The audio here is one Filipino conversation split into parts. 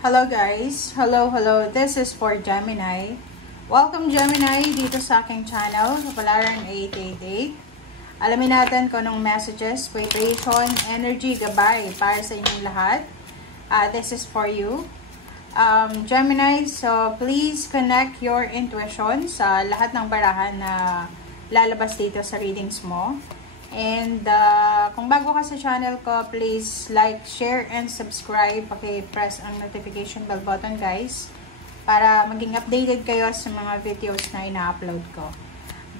Hello guys! Hello! This is for Gemini. Welcome Gemini dito sa aking channel, Kapalaran 888. Alamin natin kung anong messages, vibration, energy, gabay para sa inyong lahat. This is for you. Gemini, so please connect your intuition sa lahat ng barahan na lalabas dito sa readings mo. And kung bago ka sa channel ko, please like, share, and subscribe. Paki-press ang notification bell button guys para maging updated kayo sa mga videos na ina-upload ko.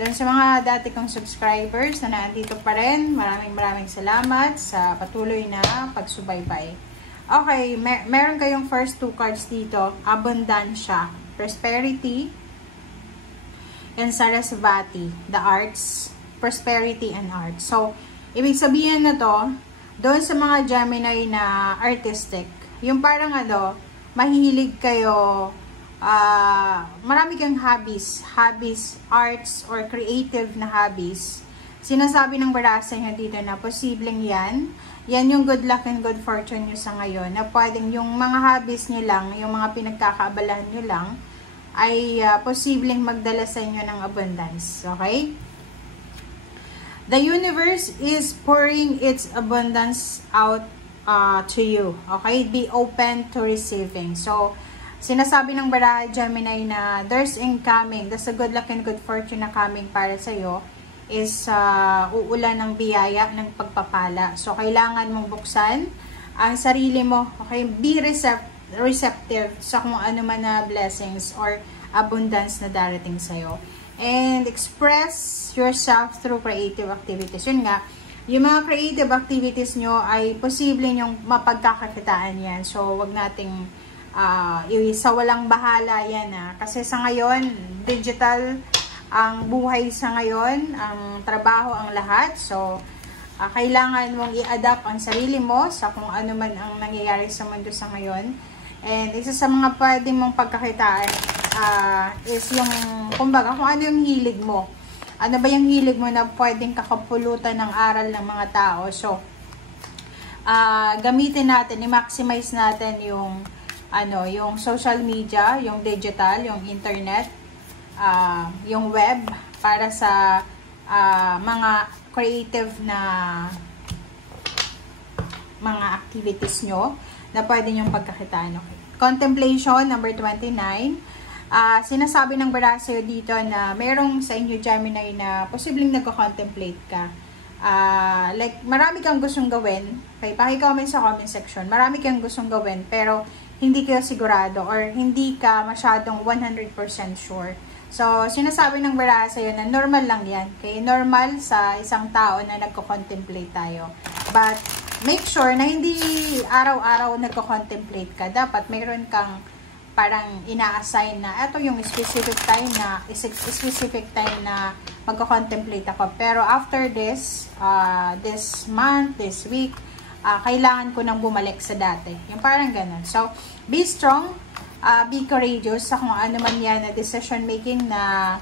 Doon sa mga dati kong subscribers na nandito pa rin, maraming salamat sa patuloy na pagsubaybay. Okay, meron kayong first two cards dito, Abundancia, Prosperity, and Sarasvati, the arts, prosperity and art. So, ibig sabihin na to, doon sa mga Gemini na artistic, yung parang mahilig kayo, marami kang hobbies, arts, or creative na hobbies. Sinasabi ng barasa nyo dito na posibleng yan yung good luck and good fortune nyo sa ngayon, na pwedeng yung mga hobbies nyo lang, yung mga pinagkakaabalahan nyo lang, ay posibleng magdala sa inyo ng abundance. Okay? The universe is pouring its abundance out to you. Okay? Be open to receiving. So, sinasabi ng baraha Gemini na there's incoming, there's a good luck and good fortune na coming para sa'yo, is uulan ng biyaya, ng pagpapala. So, kailangan mong buksan ang sarili mo. Okay? Be receptive sa kung ano man na blessings or abundance na darating sa'yo. And express yourself through creative activities. Yun nga, yung mga creative activities nyo ay posible yung mapagkakakitaan yan. So, wag nating sa walang bahala yan. Kasi sa ngayon, digital ang buhay sa ngayon, ang trabaho, ang lahat. So, kailangan mong i-adapt ang sarili mo sa kung ano man ang nangyayari sa mundo sa ngayon. And isa sa mga pwede mong pagkakitaan is yung, kumbaga, kung ano yung hilig mo. Ano ba yung hilig mo na pwedeng kakapulutan ng aral ng mga tao. So, gamitin natin, i-maximize natin yung, yung social media, yung digital, yung internet, yung web, para sa mga creative na mga activities nyo na pwede nyong pagkakitaan. Okay. Contemplation, number 29. Sinasabi ng barasa dito na merong sa inyo Gemini na posibleng nagko-contemplate ka. Like, marami kang gustong gawin. Okay, paki-comment sa comment section. Marami kang gustong gawin pero hindi kayo sigurado or hindi ka masyadong 100% sure. So, sinasabi ng barasa yun na normal lang yan. Okay, normal sa isang tao na nagko-contemplate tayo. But, make sure na hindi araw-araw nagko-contemplate ka. Dapat mayroon kang parang ina-assign na ito yung specific time na magko-contemplate ako. Pero after this month, this week, kailangan ko nang bumalik sa dati. Yung parang ganun. So, be strong, be courageous sa kung ano man yan na decision making na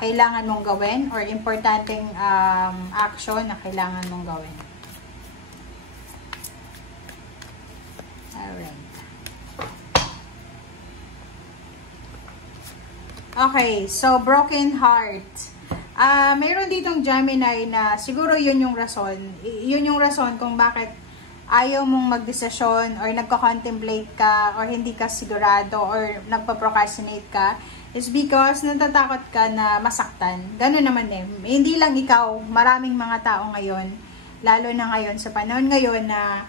kailangan mong gawin or importanteng action na kailangan mong gawin. Alright. Okay, so broken heart. Mayroon ditong Gemini na siguro yun yung rason. Yun yung rason kung bakit ayaw mong magdesisyon or nagko-contemplate ka or hindi ka sigurado or nagpa-procrastinate ka is because natatakot ka na masaktan. Gano'n naman eh. Hindi lang ikaw, maraming mga tao ngayon, lalo na ngayon sa panahon ngayon na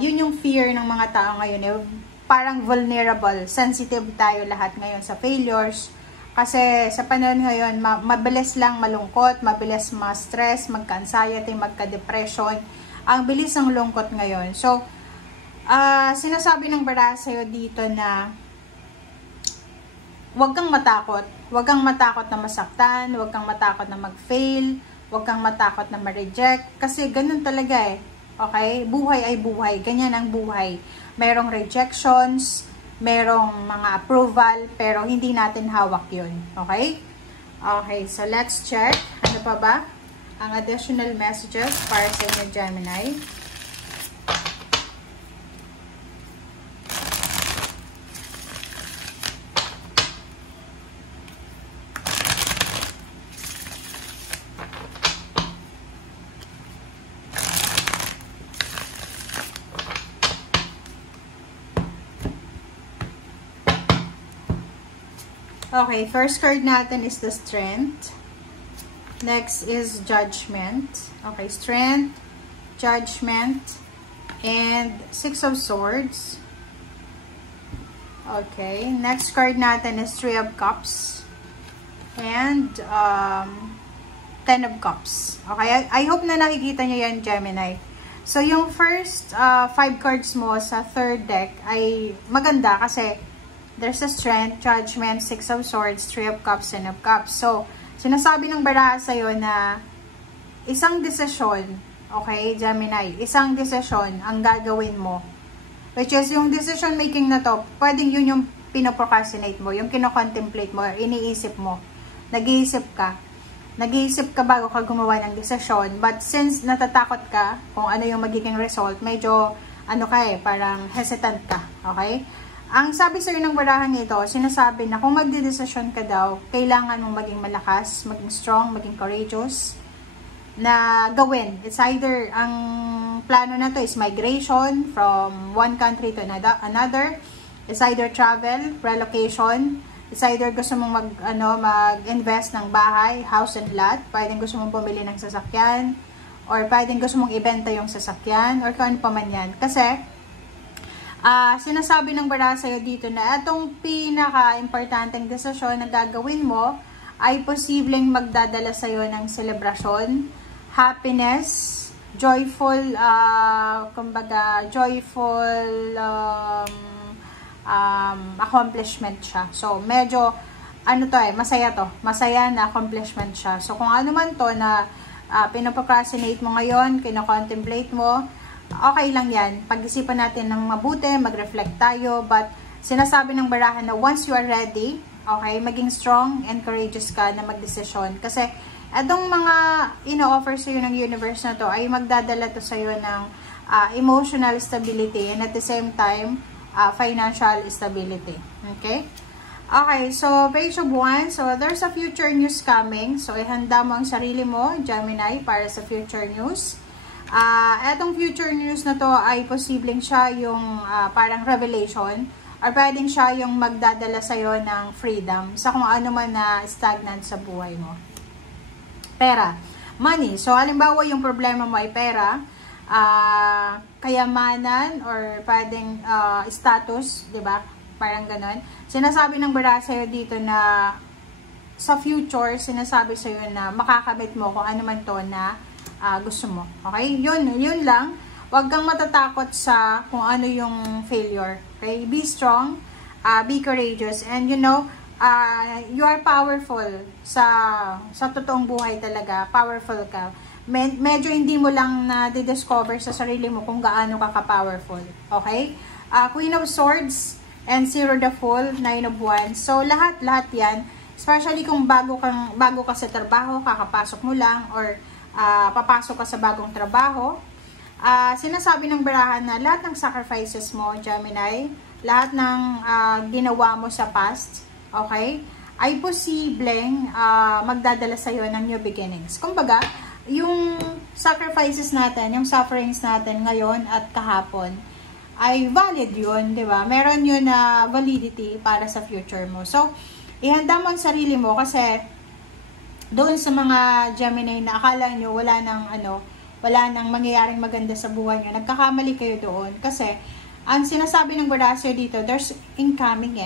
yun yung fear ng mga tao ngayon eh. Parang vulnerable, sensitive tayo lahat ngayon sa failures. Kasi sa panahon ngayon, mabilis lang malungkot, mabilis ma-stress, magka-anxiety, magka-depression. Ang bilis ng lungkot ngayon. So, sinasabi ng barasa sa'yo dito na huwag kang matakot. Huwag kang matakot na masaktan, huwag kang matakot na mag-fail, huwag kang matakot na ma-reject. Kasi ganun talaga eh. Okay? Buhay ay buhay. Ganyan ang buhay. Merong rejections, merong mga approval, pero hindi natin hawak yun. Okay? Okay, so let's check. Ano pa ba? Ang additional messages para sa inyo, Gemini. Okay, first card natin is the Strength. Next is Judgment. Okay, Strength, Judgment, and Six of Swords. Okay, next card natin is Three of Cups. And Ten of Cups. Okay, I hope na nakikita nyo yan, Gemini. So, yung first 5 cards mo sa third deck ay maganda kasi there's a Strength, Judgment, Six of Swords, Three of Cups, Ten of Cups. So, sinasabi ng baraha sa'yo na isang desisyon, okay, Gemini, isang desisyon ang gagawin mo. Which is, yung decision making na to, pwedeng yun yung pinoprocrastinate mo, yung kinocontemplate mo, iniisip mo. Nag-iisip ka bago ka gumawa ng desisyon. But since natatakot ka kung ano yung magiging result, medyo parang hesitant ka. Okay? Ang sabi sa'yo ng barahang ito, sinasabi na kung magdedesisyon ka daw, kailangan mong maging malakas, maging strong, maging courageous na gawin. It's either, ang plano na to is migration from one country to another. It's either travel, relocation. It's either gusto mong mag-invest ng bahay, house and lot. Pwedeng gusto mong bumili ng sasakyan. Or pwedeng gusto mong ibenta yung sasakyan. Or kung ano pa man yan. Kasi, sinasabi ng baraha sa'yo dito na itong pinaka-importanteng desisyon na gagawin mo ay posibleng magdadala sa'yo ng selebrasyon, happiness, joyful, accomplishment siya. So, medyo, masaya na accomplishment siya. So, kung ano man to na pinoprocrastinate mo ngayon, kino-contemplate mo, okay lang yan. Pag-isipan natin ng mabuti, mag-reflect tayo, but sinasabi ng baraha na once you are ready, okay, maging strong and courageous ka na magdesisyon. Kasi, itong mga ino-offer sa'yo ng universe na to ay magdadala to sa'yo ng emotional stability and at the same time, financial stability. Okay? Okay, so page of 1. So, there's a future news coming. So, ihanda mo ang sarili mo, Gemini, para sa future news. Etong future news na to ay posibleng siya yung parang revelation or pwedeng siya yung magdadala sa'yo ng freedom sa kung ano man na stagnant sa buhay mo. Pera. Money. So, halimbawa yung problema mo ay pera, kayamanan or pwedeng status, 'di ba? Parang ganoon. Sinasabi ng baraha sa'yo dito na sa future, sinasabi sa'yo na makakamit mo kung ano man to na gusto mo. Okay? Yun lang. Huwag kang matatakot sa kung ano yung failure. Okay? Be strong, be courageous, and you are powerful sa totoong buhay talaga. Powerful ka. Medyo hindi mo lang na-discover sa sarili mo kung gaano ka ka-powerful. Okay? Queen of Swords and Zero the Fool, Nine of Wands. So, lahat yan, especially kung bago ka sa trabaho, kakapasok mo lang, or papasok ka sa bagong trabaho, sinasabi ng baraha na lahat ng sacrifices mo, Gemini, lahat ng ginawa mo sa past, okay, ay posibleng magdadala sa'yo ng new beginnings. Kumbaga, yung sacrifices natin, yung sufferings natin ngayon at kahapon, ay valid yun, di ba? Meron yun na validity para sa future mo. So, ihanda mo ang sarili mo kasi doon sa mga Gemini na akala nyo wala nang mangyayaring maganda sa buhay nyo, nagkakamali kayo doon. Kasi, ang sinasabi ng baraha dito, there's incoming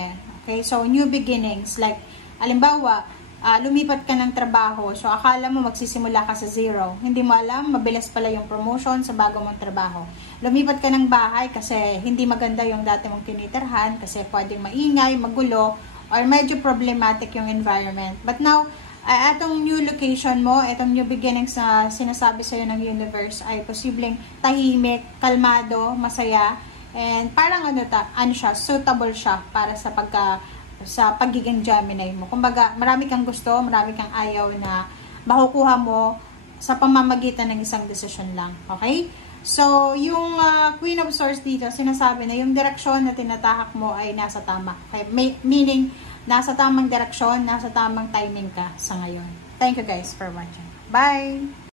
Okay? So, new beginnings. Like, alimbawa, lumipat ka ng trabaho. So, akala mo magsisimula ka sa zero. Hindi mo alam, mabilis pala yung promotion sa bago mong trabaho. Lumipat ka ng bahay kasi hindi maganda yung dati mong tinitirhan kasi pwedeng maingay, magulo, or medyo problematic yung environment. But now, etong new location mo, etong new beginnings na sinasabi sa'yo ng universe ay posibleng tahimik, kalmado, masaya, and parang suitable siya para sa pagiging Gemini mo. Kumbaga, marami kang gusto, marami kang ayaw na makukuha mo sa pamamagitan ng isang desisyon lang. Okay? So, yung Queen of Swords dito, sinasabi na yung direksyon na tinatahak mo ay nasa tama. Okay? Meaning, nasa tamang direksyon, nasa tamang timing ka sa ngayon. Thank you guys for watching. Bye!